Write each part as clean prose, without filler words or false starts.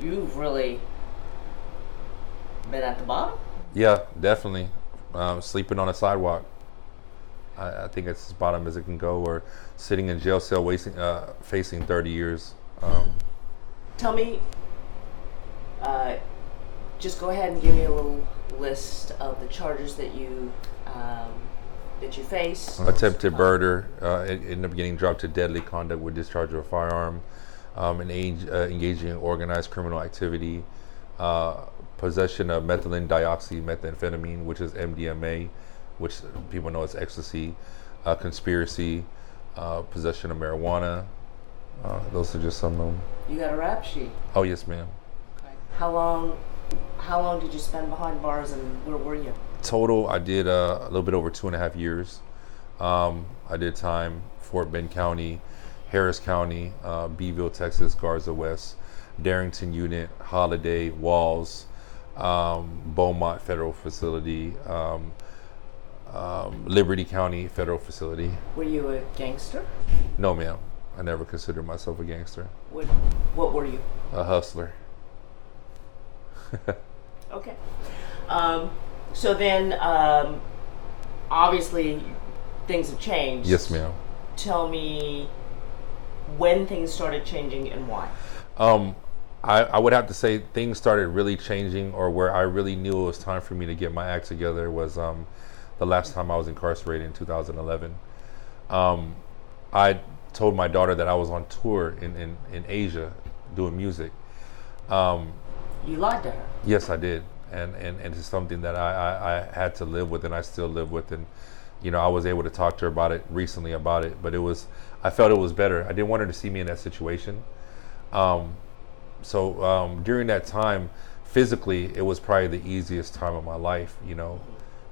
You've really been at the bottom. Yeah, definitely. Sleeping on a sidewalk. I think it's as bottom as it can go, or sitting in jail cell, facing 30 years. Tell me, uh, just go ahead and give me a little list of the charges that you face. Attempted murder, ended up getting dropped to deadly conduct with discharge of a firearm, engaging in organized criminal activity, uh, possession of methylene dioxymethamphetamine, which is MDMA, which people know as ecstasy, conspiracy, possession of marijuana. Those are just some of them. You got a rap sheet. Oh, yes, ma'am. Okay. How long did you spend behind bars, and where were you? Total, I did a little bit over 2.5 years. I did time Fort Bend County, Harris County, Beeville, Texas, Garza West, Darrington Unit, Holiday, Walls, Beaumont Federal Facility, Liberty County Federal Facility. Were you a gangster? No, ma'am. I never considered myself a gangster. What were you? A hustler. Okay. So then, obviously, things have changed. Yes, ma'am. Tell me when things started changing and why. I would have to say things started really changing, or where I really knew it was time for me to get my act together was the last time I was incarcerated in 2011. I told my daughter that I was on tour in Asia doing music. You lied to her. Yes, I did. And it's something that I had to live with, and I still live with. And, I was able to talk to her about it recently but I felt it was better. I didn't want her to see me in that situation. So during that time, physically, it was probably the easiest time of my life,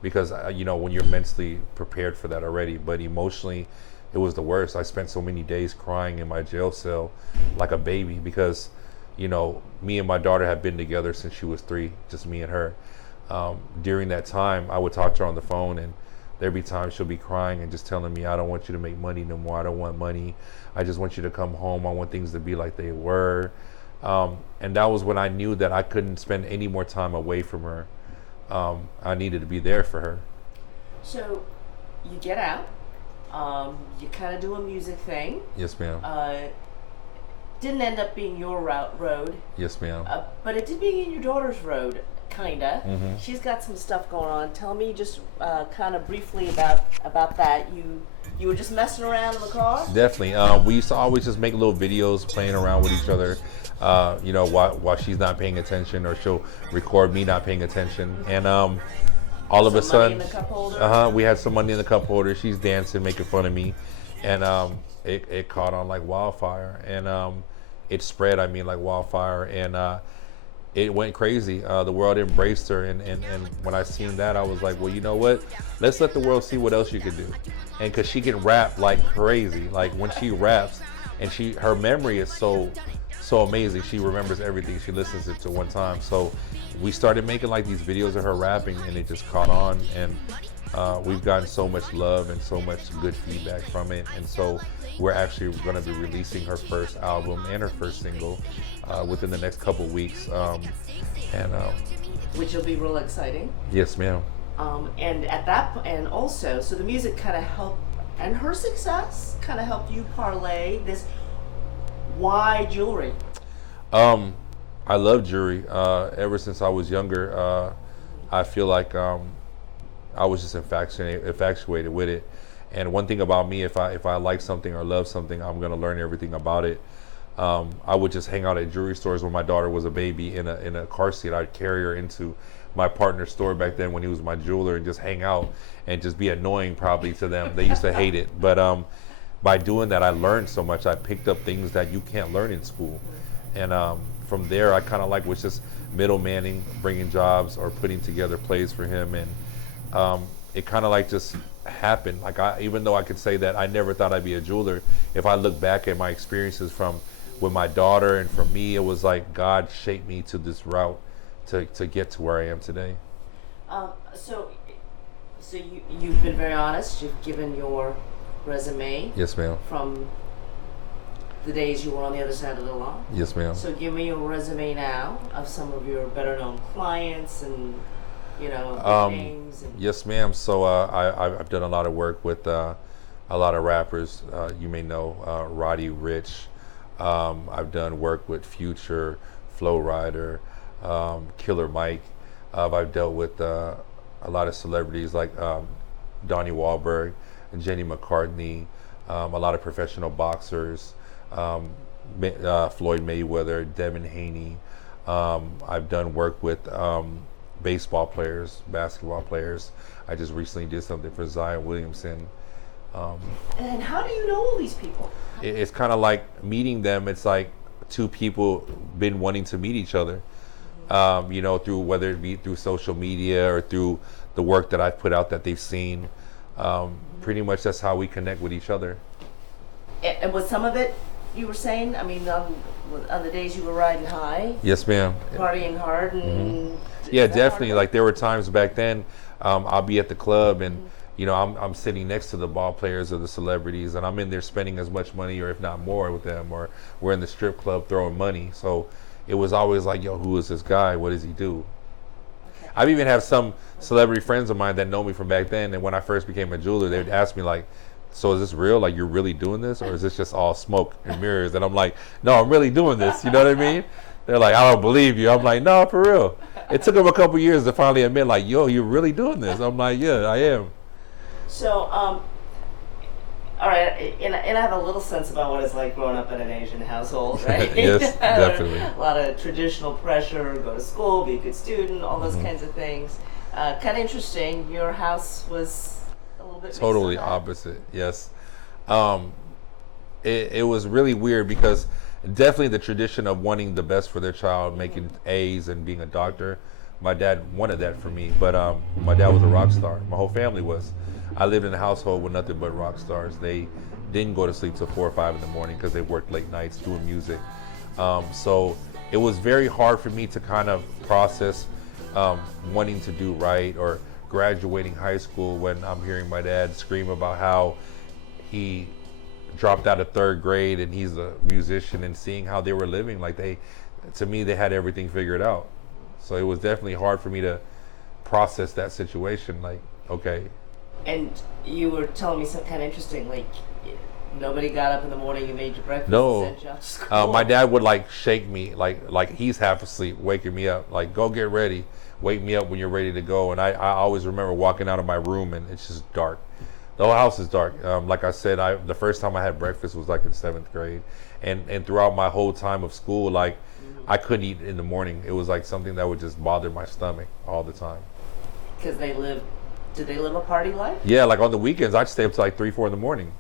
because, when you're mentally prepared for that already, but emotionally, it was the worst. I spent so many days crying in my jail cell like a baby because, me and my daughter had been together since she was 3, just me and her. During that time, I would talk to her on the phone, and there'd be times she'll be crying and just telling me, I don't want you to make money no more. I don't want money. I just want you to come home. I want things to be like they were. And that was when I knew that I couldn't spend any more time away from her. I needed to be there for her. So you get out. You kind of do a music thing. Yes, ma'am. Didn't end up being your road. Yes, ma'am. But it did being your daughter's road, kinda. Mm-hmm. She's got some stuff going on. Tell me just kind of briefly about that. You were just messing around in the car? Definitely. We used to always just make little videos playing around with each other, while she's not paying attention, or she'll record me not paying attention. And all of a sudden, money in the cup holder? We had some money in the cup holder. She's dancing, making fun of me. And it caught on like wildfire. And it spread, like wildfire. And it went crazy. The world embraced her. And when I seen that, I was like, well, you know what? Let's let the world see what else you can do. And because she can rap like crazy. Like when she raps, and her memory is so amazing. She remembers everything. She listens it to one time. So we started making like these videos of her rapping, and it just caught on. And we've gotten so much love and so much good feedback from it. And so we're actually going to be releasing her first album and her first single within the next couple weeks. Which will be real exciting. Yes, ma'am. And at that point, and also, so the music kind of helped, and her success kind of helped you parlay this. Why jewelry? I love jewelry. Ever since I was younger, I feel like I was just infatuated with it. And one thing about me, if I like something or love something, I'm gonna learn everything about it. I would just hang out at jewelry stores when my daughter was a baby in a car seat. I'd carry her into my partner's store back then when he was my jeweler, and just hang out and just be annoying probably to them. They used to hate it, but by doing that, I learned so much. I picked up things that you can't learn in school, and from there, I kind of was just middlemaning, bringing jobs or putting together plays for him, and it kind of just happened. Even though I could say that I never thought I'd be a jeweler, if I look back at my experiences with my daughter and for me, it was like God shaped me to this route to get to where I am today. So you've been very honest. You've given your resume. Yes, ma'am. From the days you were on the other side of the law. Yes, ma'am. So give me your resume now of some of your better known clients and, names. And Yes, ma'am. So I've done a lot of work with a lot of rappers. You may know Roddy Ricch. I've done work with Future, Flow Rider, Killer Mike. I've dealt with a lot of celebrities like Donnie Wahlberg and Jenny McCartney, a lot of professional boxers, Floyd Mayweather, Devin Haney. I've done work with baseball players, basketball players. I just recently did something for Zion Williamson. and how do you know all these people? It's kind of like meeting them. It's like two people been wanting to meet each other, through whether it be through social media or through the work that I've put out that they've seen. Pretty much that's how we connect with each other. And was some of it you were saying? I mean, on the days you were riding high, Yes, ma'am. partying hard, and Yeah, is that part of definitely. it? Like there were times back then, I'll be at the club and I'm sitting next to the ball players or the celebrities, and I'm in there spending as much money or if not more with them, or we're in the strip club throwing money. So it was always like, yo, who is this guy? What does he do? Okay. I've even have some celebrity friends of mine that know me from back then, and when I first became a jeweler, they would ask me like, so is this real? Like, you're really doing this, or is this just all smoke and mirrors? And I'm like, no, I'm really doing this. You know what I mean? They're like, I don't believe you. I'm like, no, for real. It took them a couple years to finally admit, like, yo, you're really doing this. I'm like, yeah, I am. So, all right, and I have a little sense about what it's like growing up in an Asian household, right? Yes, definitely. A lot of traditional pressure, go to school, be a good student, all those kinds of things. Kind of interesting. Your house was a little bit mixed Totally on that. opposite. Yes. It was really weird because definitely the tradition of wanting the best for their child, making A's and being a doctor. My dad wanted that for me, but my dad was a rock star. My whole family was. I lived in a household with nothing but rock stars. They didn't go to sleep till 4 or 5 in the morning because they worked late nights doing music. So it was very hard for me to kind of process wanting to do right or graduating high school when I'm hearing my dad scream about how he dropped out of 3rd grade and he's a musician, and seeing how they were living. Like to me, they had everything figured out. So it was definitely hard for me to process that situation. Like, okay. And you were telling me something kind of interesting, like nobody got up in the morning and made your breakfast No. and sent you out to school. My dad would like shake me, like he's half asleep, waking me up, like, go get ready, wake me up when you're ready to go. And I always remember walking out of my room and it's just dark. The whole house is dark. Like I said, the first time I had breakfast was like in 7th grade, and throughout my whole time of school, like I couldn't eat in the morning. It was like something that would just bother my stomach all the time. Because did they live a party life? Yeah, like on the weekends, I'd stay up till like 3, 4 in the morning.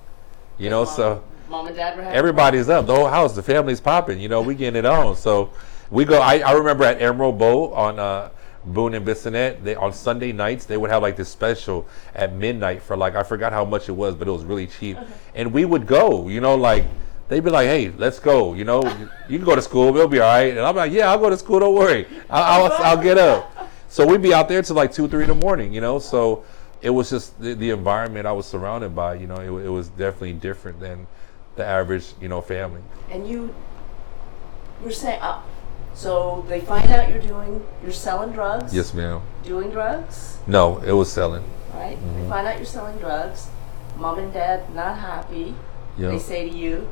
So Mom and Dad were having everybody's up. The whole house, the family's popping. We getting it on. So we go. I remember at Emerald Bowl on Boone and Bissonnette, on Sunday nights, they would have like this special at midnight for like, I forgot how much it was, but it was really cheap. Okay. And we would go, like, they'd be like, hey, let's go. You can go to school. We'll be all right. And I'm like, yeah, I'll go to school. Don't worry. I'll get up. So we'd be out there till like 2, 3 in the morning, So it was just the environment I was surrounded by, it was definitely different than the average, family. And you were saying, so they find out you're selling drugs? Yes, ma'am. Doing drugs, No, it was selling. right? They find out you're selling drugs. Mom and Dad not happy. They Yep. say to you,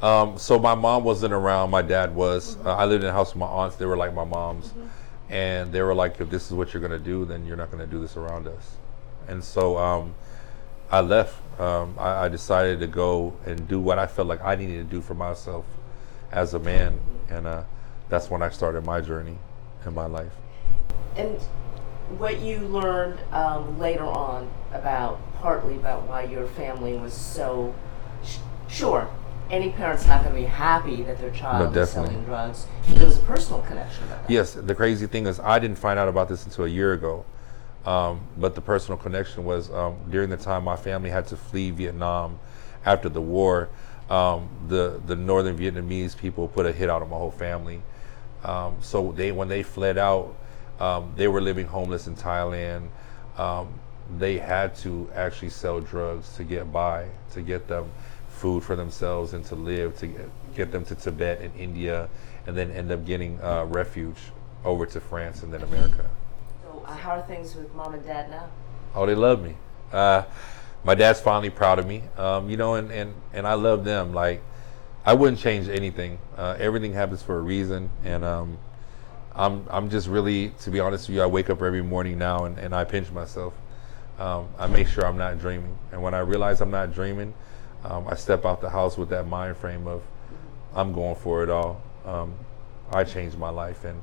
So my mom wasn't around. My dad was. I lived in a house with my aunts. They were like my moms. And they were like, if this is what you're going to do, then you're not going to do this around us. And so I left. I decided to go and do what I felt like I needed to do for myself as a man. And that's when I started my journey in my life. and what you learned later on partly about why your family was so sure. Any parent's not going to be happy that their child is definitely. selling drugs. There was a personal connection about that. Yes, the crazy thing is I didn't find out about this until a year ago. But the personal connection was during the time my family had to flee Vietnam after the war. The northern Vietnamese people put a hit out on my whole family. So when they fled out, they were living homeless in Thailand. They had to actually sell drugs to get by, to get them food for themselves and to live, to get them to Tibet and India, and then end up getting refuge over to France and then America. So, how are things with mom and dad now? Oh, they love me. My dad's finally proud of me, you know, and I love them. Like, I wouldn't change anything. Everything happens for a reason, and I'm just really, to be honest with you, I wake up every morning now and I pinch myself. I make sure I'm not dreaming, and when I realize I'm not dreaming, I step out the house with that mind frame of I'm going for it all. I changed my life, and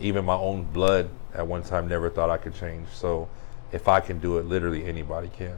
even my own blood at one time never thought I could change. So if I can do it, literally anybody can.